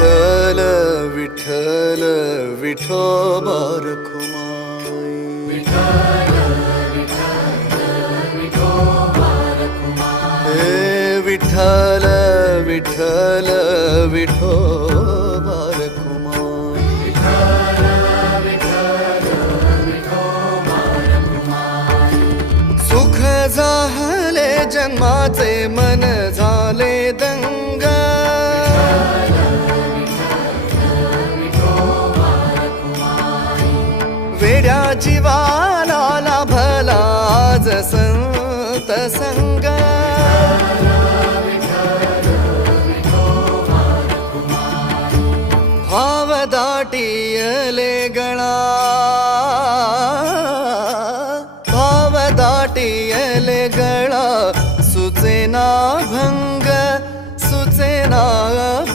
विठ्ठल विठ्ठल विठोबा रखुमाई. हे विठ्ठल विठ्ठल विठोबा रखुमाई. सुख झाले जन्माचे मन झाले दंग. वेड्या जीवाला लाभला आज संत संग. भाव दाटियले गळा